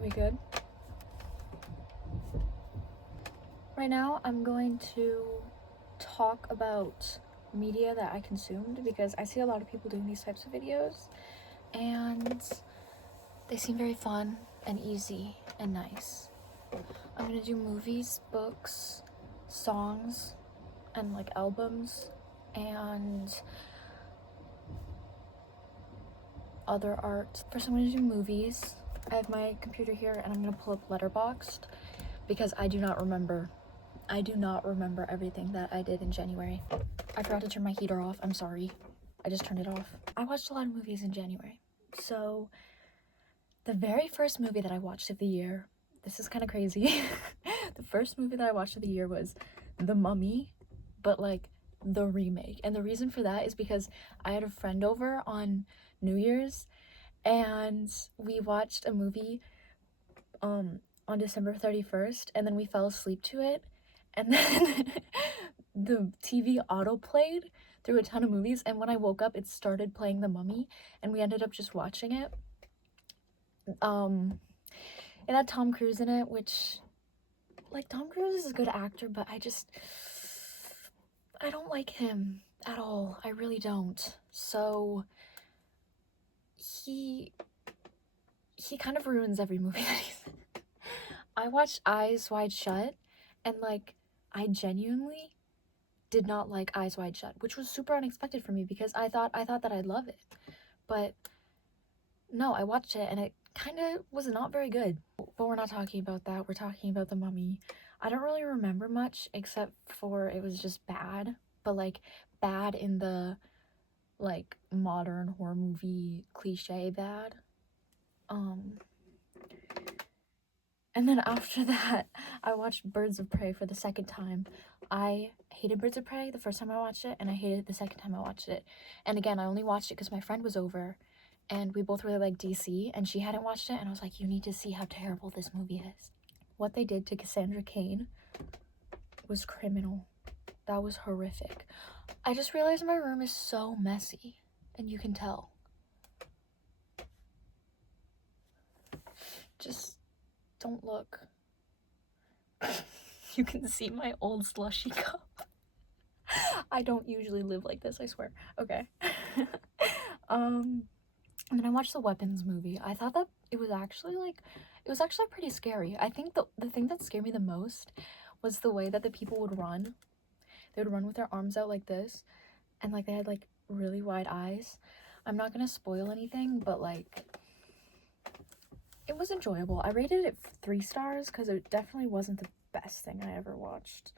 Are we good? Right now, I'm going to talk about media that I consumed because I see a lot of people doing these types of videos and they seem very fun and easy and nice. I'm gonna do movies, books, songs, and like albums and other art. First, I'm gonna do movies. I have my computer here and I'm gonna pull up Letterboxd because I do not remember everything that I did in January. I forgot to turn my heater off. I'm sorry. I just turned it off. I watched a lot of movies in January. So the very first movie that I watched of the year, this is kind of crazy. The first movie that I watched of the year was The Mummy, but like the remake. And the reason for that is because I had a friend over on New Year's and we watched a movie on December 31st and then we fell asleep to it and then the TV auto played through a ton of movies, and when I woke up it started playing The Mummy and we ended up just watching it. It had Tom Cruise in it, which, like, Tom Cruise is a good actor, but I don't like him at all. I really don't. So he kind of ruins every movie that he's in. I watched Eyes Wide Shut and like I genuinely did not like Eyes Wide Shut, which was super unexpected for me because I thought that I'd love it. But no, I watched it and it kind of was not very good. But we're not talking about that. We're talking about The Mummy. I don't really remember much except for it was just bad, but like bad in the like modern horror movie cliche bad. And then after that, I watched Birds of Prey for the second time. I hated Birds of Prey the first time I watched it, and I hated it the second time I watched it. And again, I only watched it because my friend was over, and we both really liked DC, and she hadn't watched it, and I was like, you need to see how terrible this movie is. What they did to Cassandra Cain was criminal. That was horrific. I just realized my room is so messy, and you can tell. Just don't look. You can see my old slushy cup. I don't usually live like this, I swear. Okay. And then I watched the Weapons movie. I thought that it was actually pretty scary. I think the thing that scared me the most was the way that the people would run. They would run with their arms out like this, and like they had like really wide eyes. I'm not gonna spoil anything, but like it was enjoyable. I rated it 3 stars because it definitely wasn't the best thing I ever watched.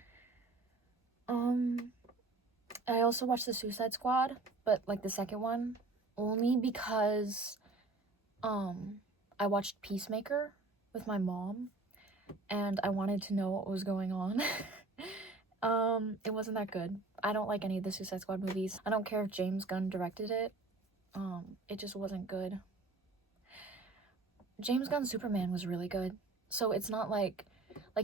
I also watched The Suicide Squad, but like the second one, only because I watched Peacemaker with my mom and I wanted to know what was going on. It wasn't that good. I don't like any of the Suicide Squad movies. I don't care if James Gunn directed it. It just wasn't good. James Gunn's Superman was really good. So it's not like I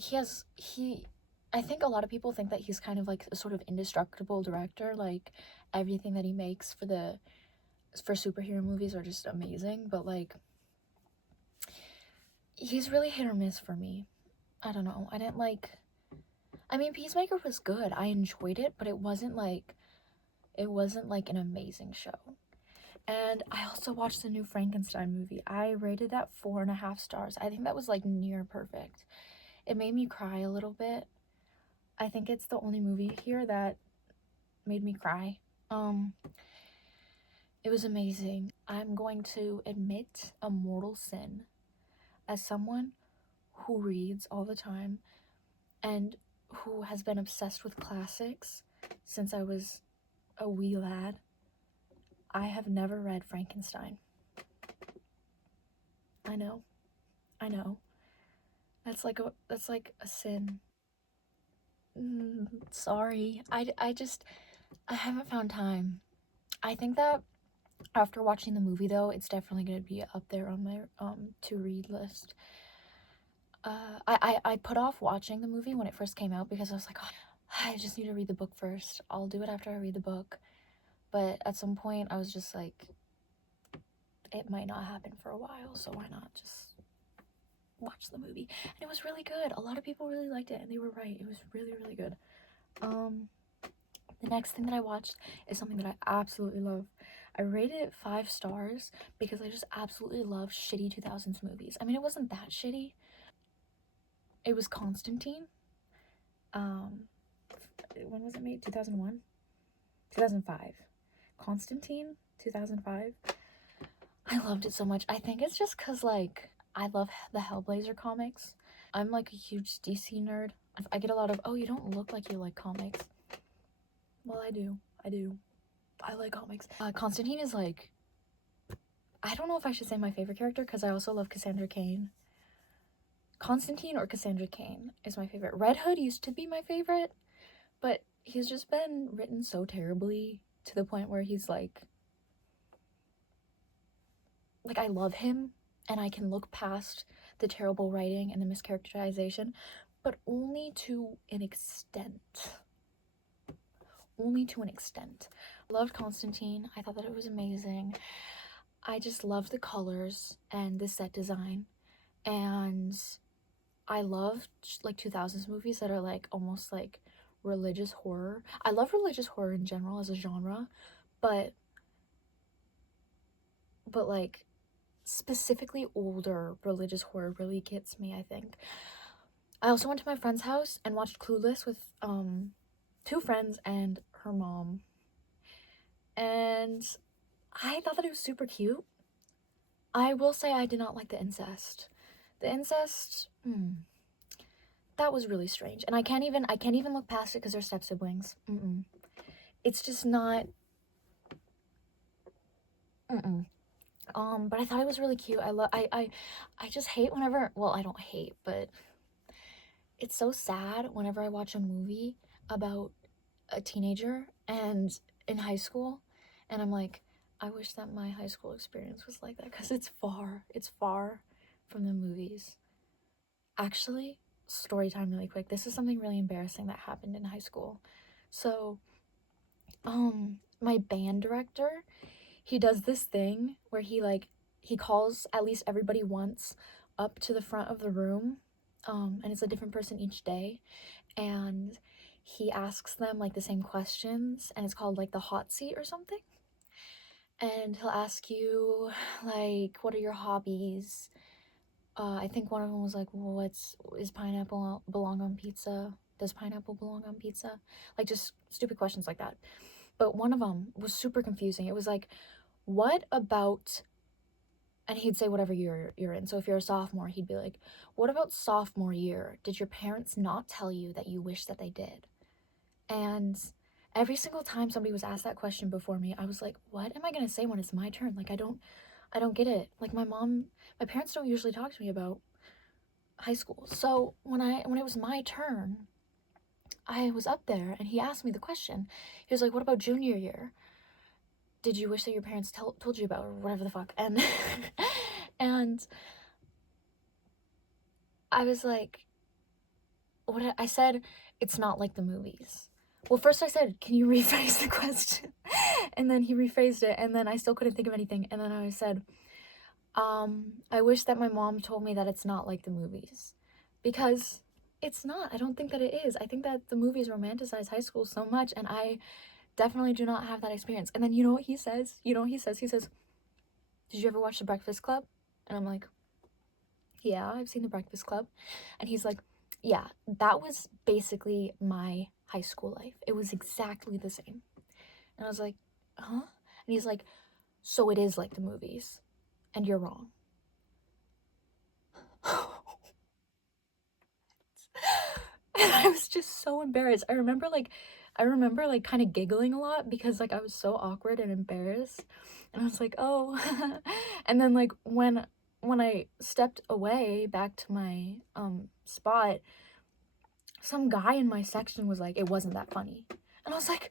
think a lot of people think that he's kind of like a sort of indestructible director. Like everything that he makes for superhero movies are just amazing, but like he's really hit or miss for me. I don't know. I mean, Peacemaker was good. I enjoyed it, but it wasn't like an amazing show. And I also watched the new Frankenstein movie. I rated that 4.5 stars. I think that was like near perfect. It made me cry a little bit. I think it's the only movie here that made me cry. It was amazing. I'm going to admit a mortal sin. As someone who reads all the time and who has been obsessed with classics since I was a wee lad, I have never read Frankenstein. I know. That's like a sin. Sorry. I haven't found time. I think that after watching the movie though, it's definitely gonna be up there on my to read list. I put off watching the movie when it first came out because I was like, oh, I just need to read the book first. I'll do it after I read the book. But at some point I was just like, it might not happen for a while, so why not just watch the movie, and it was really good. A lot of people really liked it, and they were right. It was really, really good. The next thing that I watched is something that I absolutely love. I rated it 5 stars because I just absolutely love shitty 2000s movies. I mean, it wasn't that shitty. It was Constantine. Um, when was it made? 2001? 2005. Constantine, 2005. I loved it so much. I think it's just because, like, I love the Hellblazer comics. I'm, like, a huge DC nerd. I get a lot of, oh, you don't look like you like comics. Well, I do. I do. I like comics. Constantine is, like, I don't know if I should say my favorite character because I also love Cassandra Cain. Constantine or Cassandra Cain is my favorite. Red Hood used to be my favorite, but he's just been written so terribly to the point where he's like I love him and I can look past the terrible writing and the mischaracterization, but only to an extent. Only to an extent. Loved Constantine. I thought that it was amazing. I just loved the colors and the set design, and I love like 2000s movies that are like almost like religious horror. I love religious horror in general as a genre, but like specifically older religious horror really gets me, I think. I also went to my friend's house and watched Clueless with 2 friends and her mom. And I thought that it was super cute. I will say I did not like the incest. The incest, that was really strange. And I can't even look past it because they're step siblings. It's just not. But I thought it was really cute. I just hate whenever, well, I don't hate, but it's so sad whenever I watch a movie about a teenager and in high school, and I'm like, I wish that my high school experience was like that because it's far from the movies. Actually, story time really quick. This is something really embarrassing that happened in high school. So, my band director, he does this thing where he calls at least everybody once up to the front of the room, and it's a different person each day, and he asks them like the same questions, and it's called like the hot seat or something. And he'll ask you like, what are your hobbies? I think one of them was like, well, is pineapple belong on pizza? Does pineapple belong on pizza? Like just stupid questions like that. But one of them was super confusing. It was like, what about, and he'd say whatever year you're in. So if you're a sophomore, he'd be like, what about sophomore year? Did your parents not tell you that you wish that they did? And every single time somebody was asked that question before me, I was like, what am I going to say when it's my turn? Like, I don't get it. Like my parents don't usually talk to me about high school. So when it was my turn, I was up there and he asked me the question. He was like, what about junior year? Did you wish that your parents told you about, or whatever the fuck? And and I was like, what? I said, it's not like the movies. Well, first I said, can you rephrase the question? And then he rephrased it, and then I still couldn't think of anything. And then I said, I wish that my mom told me that it's not like the movies. Because it's not. I don't think that it is. I think that the movies romanticize high school so much, and I definitely do not have that experience. And then you know what he says? He says, did you ever watch The Breakfast Club? And I'm like, yeah, I've seen The Breakfast Club. And he's like, yeah, that was basically my high school life. It was exactly the same. And I was like, huh? And he's like, so it is like the movies, and you're wrong. And I was just so embarrassed. I remember like kind of giggling a lot because like I was so awkward and embarrassed. And I was like, oh. And then like when I stepped away back to my spot, some guy in my section was like, it wasn't that funny. And I was like,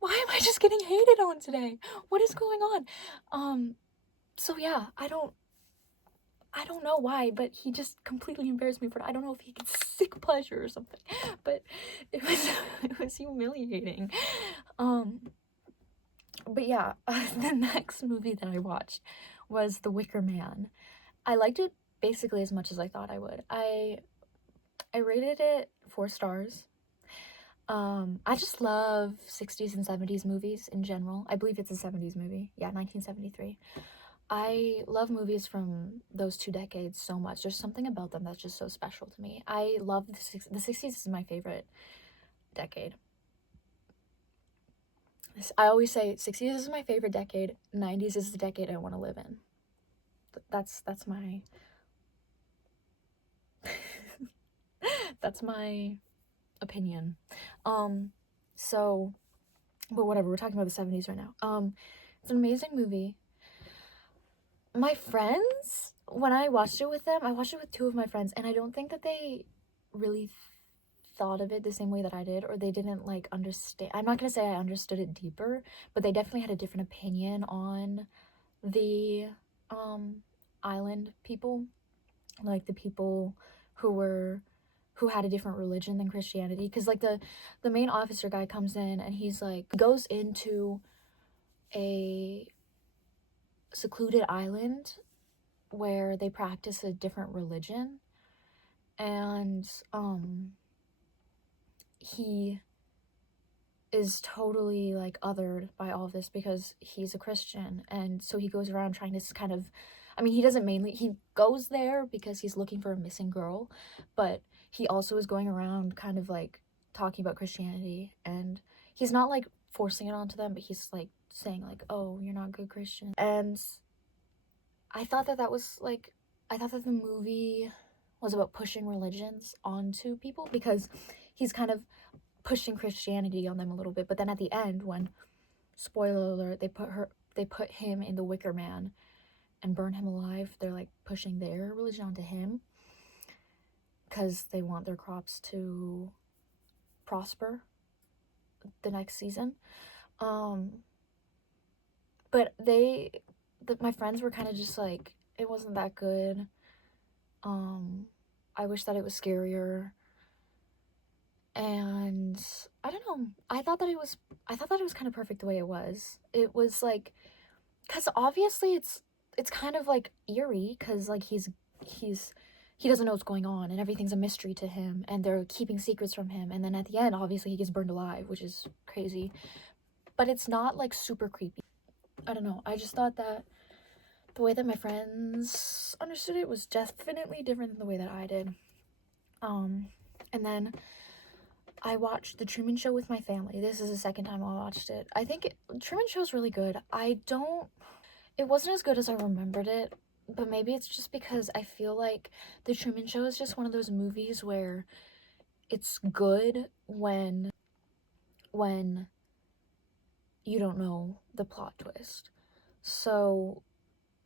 why am I just getting hated on today? What is going on? So yeah, I don't know why, but he just completely embarrassed me for it. I don't know if he gets sick pleasure or something, but it was it was humiliating. But yeah, the next movie that I watched was The Wicker Man. I liked it basically as much as I thought I would. I rated it 4 stars. I just love 60s and 70s movies in general. I believe it's a 70s movie. Yeah, 1973. I love movies from those two decades so much. There's something about them that's just so special to me. I love the 60s is my favorite decade. I always say 60s is my favorite decade, 90s is the decade I want to live in. That's my that's my opinion. So but whatever, we're talking about the 70s right now. It's an amazing movie. My friends, when I watched it with them, I watched it with two of my friends, and I don't think that they really thought of it the same way that I did, or they didn't like understand. I'm not gonna say I understood it deeper, but they definitely had a different opinion on the island people, like the people who had a different religion than Christianity. Because like the main officer guy comes in and he's like goes into a secluded island where they practice a different religion, and he is totally like othered by all of this because he's a Christian. And so he goes around trying to kind of, I mean, he goes there because he's looking for a missing girl, but he also is going around kind of like talking about Christianity, and he's not like forcing it onto them, but he's like saying like, oh, you're not good Christian. And I thought that was like, I thought that the movie was about pushing religions onto people, because he's kind of pushing Christianity on them a little bit. But then at the end, when, spoiler alert, they put him in the Wicker Man and burn him alive, they're like pushing their religion onto him because they want their crops to prosper the next season. But my friends were kind of just like, it wasn't that good. I wish that it was scarier. And I don't know. I thought that it was kind of perfect the way it was. It was like, cuz obviously it's kind of like eerie, cuz like he doesn't know what's going on and everything's a mystery to him, and they're keeping secrets from him, and then at the end obviously he gets burned alive, which is crazy. But it's not like super creepy. I don't know. I just thought that the way that my friends understood it was definitely different than the way that I did. And then I watched The Truman Show with my family. This is the second time I watched it. I think Truman Show's really good. It wasn't as good as I remembered it, but maybe it's just because I feel like The Truman Show is just one of those movies where it's good when you don't know the plot twist. So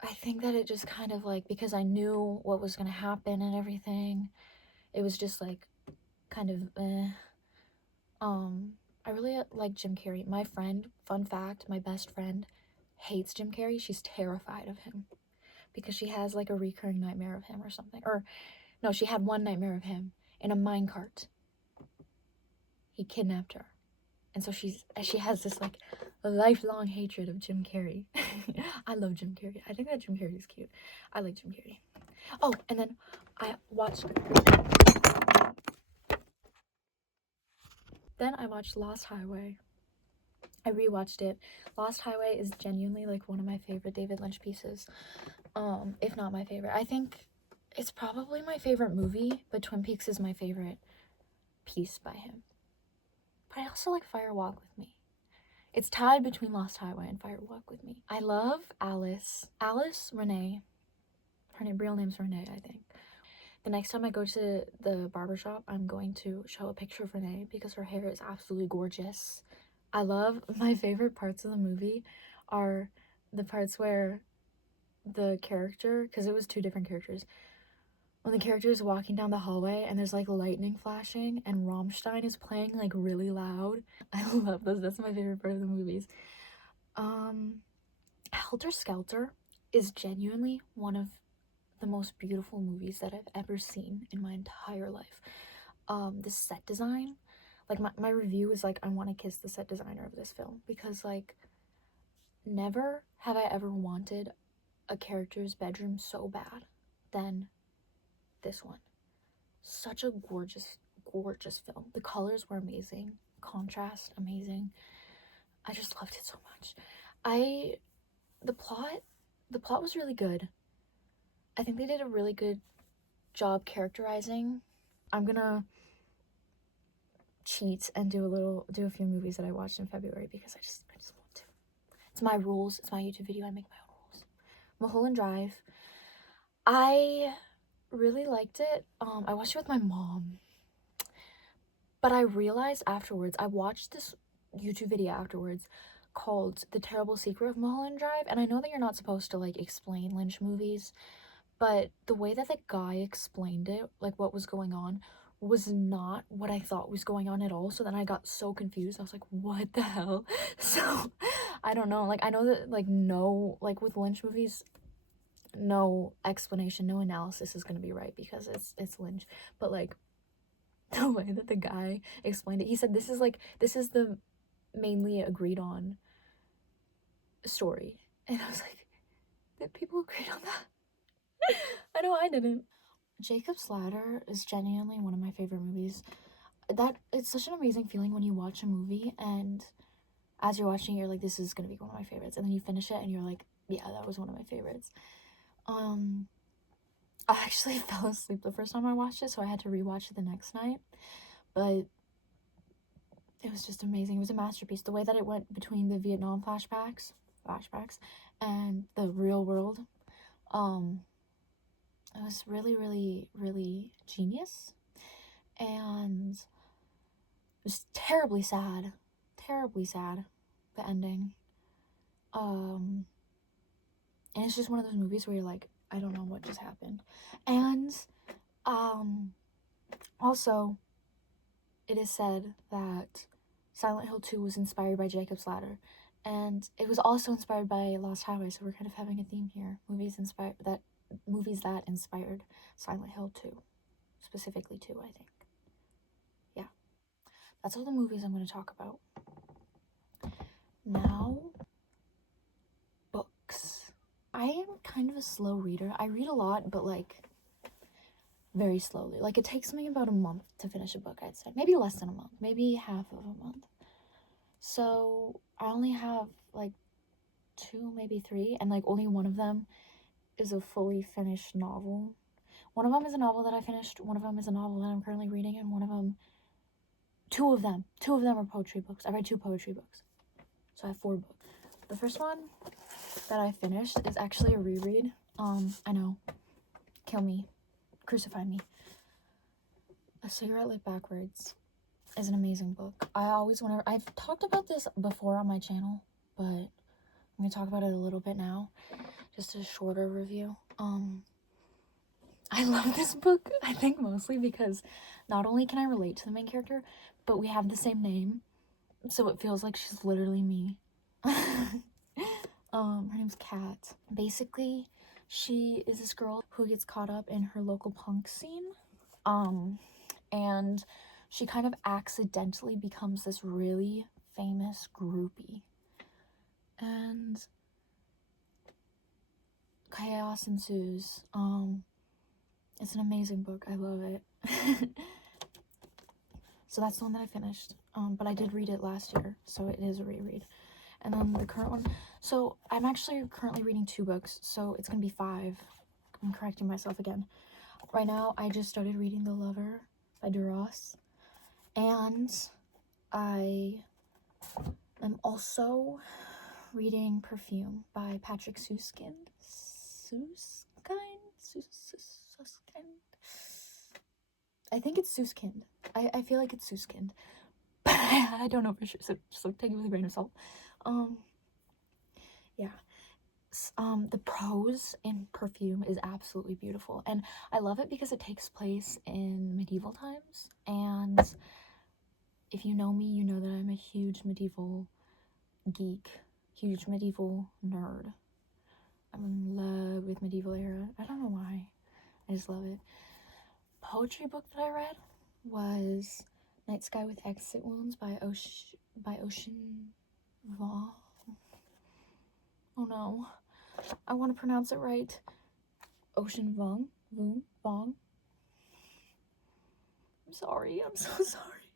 I think that it just kind of like, because I knew what was going to happen and everything, it was just like kind of I really like Jim Carrey. My friend, fun fact, my best friend hates Jim Carrey. She's terrified of him because she has like a recurring nightmare of him or something. Or no, she had one nightmare of him in a minecart. He kidnapped her. And so she has this like lifelong hatred of Jim Carrey. I love Jim Carrey. I think that Jim Carrey is cute. I like Jim Carrey. Oh, and then I watched Lost Highway. I rewatched it. Lost Highway is genuinely like one of my favorite David Lynch pieces. If not my favorite. I think it's probably my favorite movie, but Twin Peaks is my favorite piece by him. But I also like Fire Walk with Me. It's tied between Lost Highway and Fire Walk with Me. I love Alice Renee. Her real name's Renee, I think. The next time I go to the barbershop, I'm going to show a picture of Renee because her hair is absolutely gorgeous. My favorite parts of the movie are the parts where the character, because it was two different characters, when the character is walking down the hallway and there's like lightning flashing and Rammstein is playing like really loud. I love those. That's my favorite part of the movies. Helter Skelter is genuinely one of the most beautiful movies that I've ever seen in my entire life. The set design, like my review is like, I want to kiss the set designer of this film, because like never have I ever wanted a character's bedroom so bad than this one. Such a gorgeous, gorgeous film. The colors were amazing. Contrast, amazing. I just loved it so much. The plot was really good. I think they did a really good job characterizing. I'm gonna cheat and do a few movies that I watched in February because I just want to. It's my rules. It's my YouTube video. I make my own rules. Mulholland Drive. I really liked it. I watched it with my mom. But I realized afterwards, I watched this YouTube video afterwards called The Terrible Secret of Mulholland Drive, and I know that you're not supposed to like explain Lynch movies, but the way that the guy explained it, like what was going on, was not what I thought was going on at all. So then I got so confused. I was like, what the hell? So I don't know. Like, I know that like no, like with Lynch movies, no explanation, no analysis is gonna be right because it's Lynch. But like the way that the guy explained it, he said this is the mainly agreed on story. And I was like, did people agreed on that? I know I didn't. Jacob's Ladder is genuinely one of my favorite movies. That it's such an amazing feeling when you watch a movie and as you're watching you're like, this is gonna be one of my favorites, and then you finish it and you're like, yeah, that was one of my favorites. I actually fell asleep the first time I watched it, so I had to rewatch it the next night, but it was just amazing. It was a masterpiece. The way that it went between the Vietnam flashbacks and the real world, it was really, really, really genius. And it was terribly sad, the ending. And it's just one of those movies where you're like, I don't know what just happened. And also it is said that Silent Hill 2 was inspired by Jacob's Ladder, and it was also inspired by Lost Highway, so we're kind of having a theme here. Movies that inspired Silent Hill 2, specifically 2, I think. Yeah, that's all the movies I'm going to talk about. Now, books. I am kind of a slow reader. I read a lot, but like very slowly. Like it takes me about a month to finish a book, I'd say. Maybe less than a month, maybe half of a month. So I only have like 2, maybe 3, and like only one of them is a fully finished novel. One of them is a novel that I finished, one of them is a novel that I'm currently reading, and two of them are poetry books. I read 2 poetry books, so I have 4 books. The first one that I finished is actually a reread. I know, kill me, crucify me. A Cigarette Lit Backwards is an amazing book. I've talked about this before on my channel, but I'm gonna talk about it a little bit now, just a shorter review. I love this book, I think mostly because not only can I relate to the main character, but we have the same name, so it feels like she's literally me. Her name's Kat. Basically, she is this girl who gets caught up in her local punk scene, and she kind of accidentally becomes this really famous groupie, and chaos ensues. It's an amazing book. I love it. So that's the one that I finished, but I did read it last year, so it is a reread. And then the current one, so I'm actually currently reading 2 books, so it's gonna be 5. I'm correcting myself again. Right now, I just started reading The Lover by Duras, and I am also reading Perfume by Patrick Suskind. I think it's Suskind. I feel like it's Suskind, but I don't know for sure, so just like, take it with a grain of salt. Yeah. The prose in Perfume is absolutely beautiful, and I love it because it takes place in medieval times, and if you know me, you know that I'm a huge medieval geek, huge medieval nerd. I'm in love with medieval era. I don't know why. I just love it. Poetry book that I read was Night Sky with Exit Wounds by Ocean Vuong. Oh no. I want to pronounce it right. Ocean Vuong. sorry. I'm so sorry.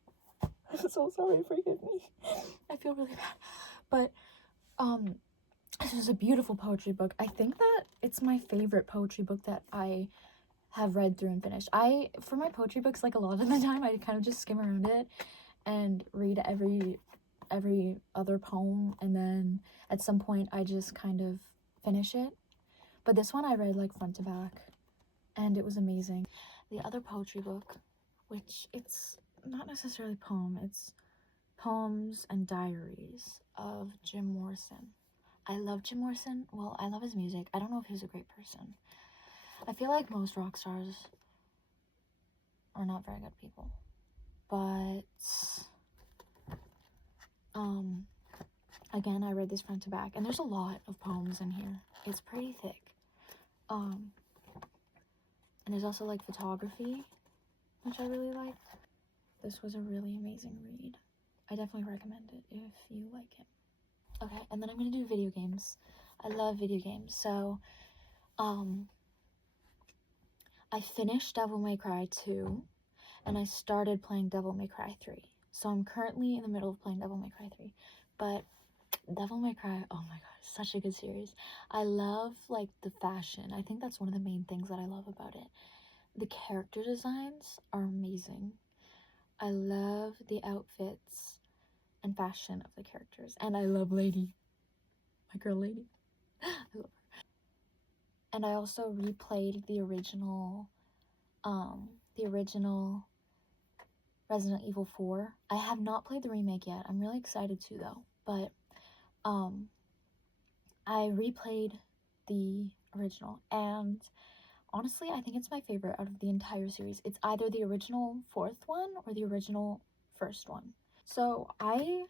I'm so sorry. Forgive me. I feel really bad. But, this is a beautiful poetry book. I think that it's my favorite poetry book that I have read through and finished. For my poetry books, like, a lot of the time, I kind of just skim around it and read every other poem, and then at some point I just kind of finish it. But this one I read like front to back, and it was amazing. The other poetry book, which it's not necessarily poem, it's Poems and Diaries of Jim Morrison. I love Jim Morrison. Well, I love his music. I don't know if he's a great person. I feel like most rock stars are not very good people. But again, I read this front to back, and there's a lot of poems in here. It's pretty thick. And there's also like photography, which I really liked. This was a really amazing read. I definitely recommend it if you like it. Okay, and then I'm gonna do video games. I love video games. So, I finished Devil May Cry 2, and I started playing Devil May Cry 3. So I'm currently in the middle of playing Devil May Cry 3. But Devil May Cry, oh my god, such a good series. I love, like, the fashion. I think that's one of the main things that I love about it. The character designs are amazing. I love the outfits and fashion of the characters. And I love Lady. My girl Lady. I love her. And I also replayed the original Resident Evil 4. I have not played the remake yet. I'm really excited to, though. But I replayed the original, and honestly, I think it's my favorite out of the entire series. It's either the original 4th one or the original 1st one. So I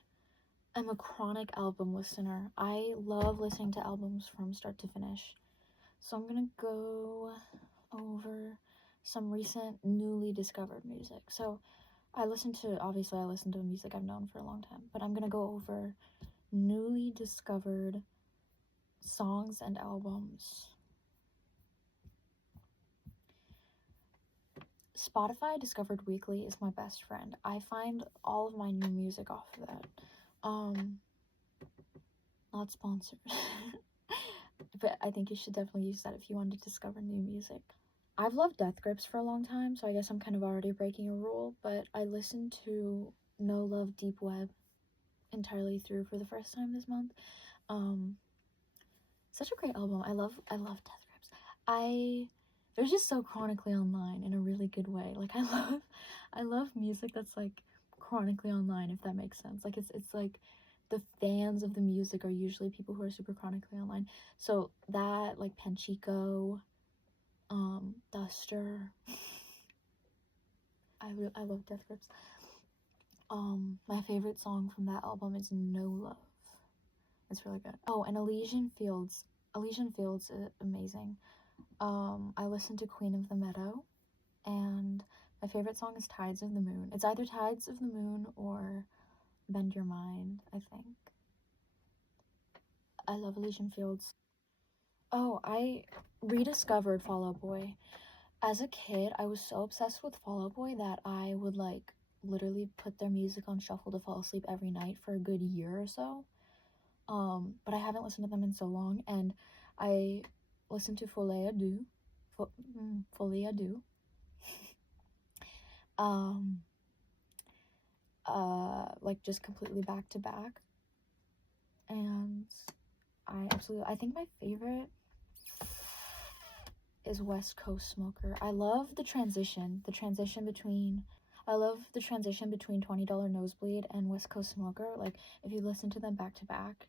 am a chronic album listener. I love listening to albums from start to finish. So I'm gonna go over some recent newly discovered music. So obviously I listen to music I've known for a long time, but I'm gonna go over newly discovered songs and albums. Spotify Discovered Weekly is my best friend. I find all of my new music off of that. Not sponsored. But I think you should definitely use that if you want to discover new music. I've loved Death Grips for a long time, so I guess I'm kind of already breaking a rule, but I listened to No Love Deep Web entirely through for the first time this month. Such a great album. I love Death Grips. They're just so chronically online in a really good way. Like, I love music that's like chronically online, if that makes sense. Like, it's like the fans of the music are usually people who are super chronically online. So that, like, Panchico, Duster. I love Death Grips. My favorite song from that album is No Love. It's really good. Oh, and Elysian Fields. Elysian Fields is amazing. I listened to Queen of the Meadow, and my favorite song is Tides of the Moon. It's either Tides of the Moon or Bend Your Mind, I think. I love Elysian Fields. Oh, I rediscovered Fall Out Boy. As a kid, I was so obsessed with Fall Out Boy that I would, like, literally put their music on shuffle to fall asleep every night for a good year or so. But I haven't listened to them in so long, and I listened to Folie à Deux. Folie à Deux. Like, just completely back to back. And I think my favorite is West Coast Smoker. I love the transition between $20 Nosebleed and West Coast Smoker. Like, if you listen to them back to back,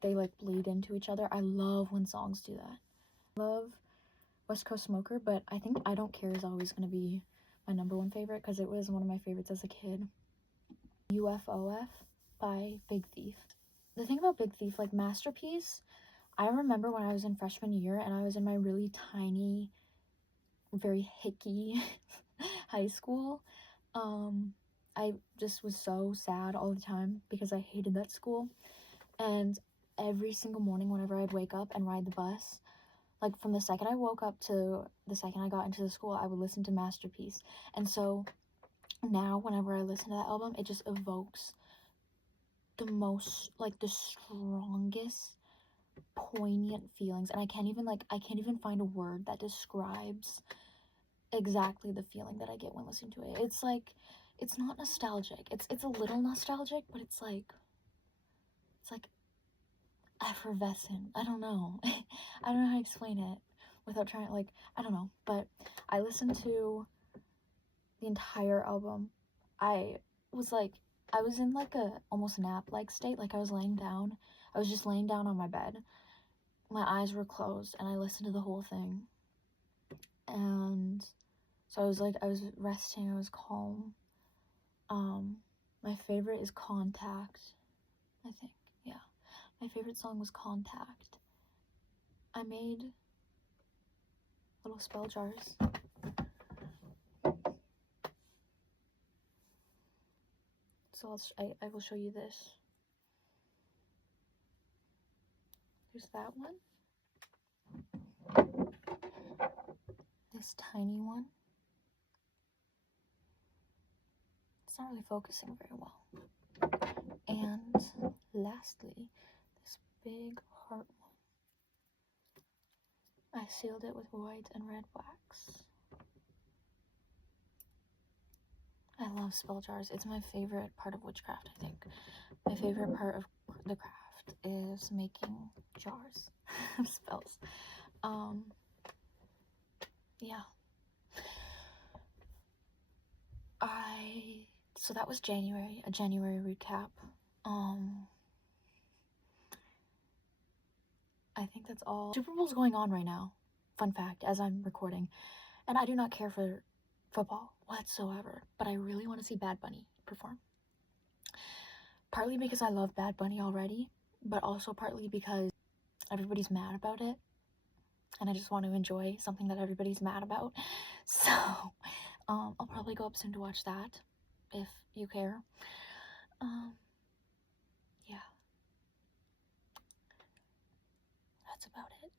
they, like, bleed into each other. I love when songs do that. I love West Coast Smoker, but I think I Don't Care is always going to be my #1 favorite because it was one of my favorites as a kid. UFOF by Big Thief. The thing about Big Thief, like, Masterpiece, I remember when I was in freshman year and I was in my really tiny, very hicky high school. I just was so sad all the time because I hated that school. And every single morning whenever I'd wake up and ride the bus, like, from the second I woke up to the second I got into the school, I would listen to Masterpiece. And so now whenever I listen to that album, it just evokes the most, like, the strongest poignant feelings, and I can't even find a word that describes exactly the feeling that I get when listening to it. It's like, it's not nostalgic. It's a little nostalgic, but it's like effervescent. I don't know. I don't know how to explain it without trying, like, I don't know. But I listened to the entire album. I was in like a almost nap-like state. Like, I was just laying down on my bed. My eyes were closed, and I listened to the whole thing. And so I was resting, I was calm. My favorite is Contact, I think. Yeah. My favorite song was Contact. I made little spell jars. So I will show you this. There's that one. This tiny one. It's not really focusing very well. And lastly, this big heart one. I sealed it with white and red wax. I love spell jars. It's my favorite part of witchcraft, I think. My favorite part of the craft is making jars of spells. Yeah. So that was January, a January recap. I think that's all. Super Bowl's going on right now. Fun fact, as I'm recording. And I do not care for football whatsoever, but I really want to see Bad Bunny perform. Partly because I love Bad Bunny already, but also partly because everybody's mad about it, and I just want to enjoy something that everybody's mad about. So, I'll probably go up soon to watch that, if you care. Yeah. That's about it.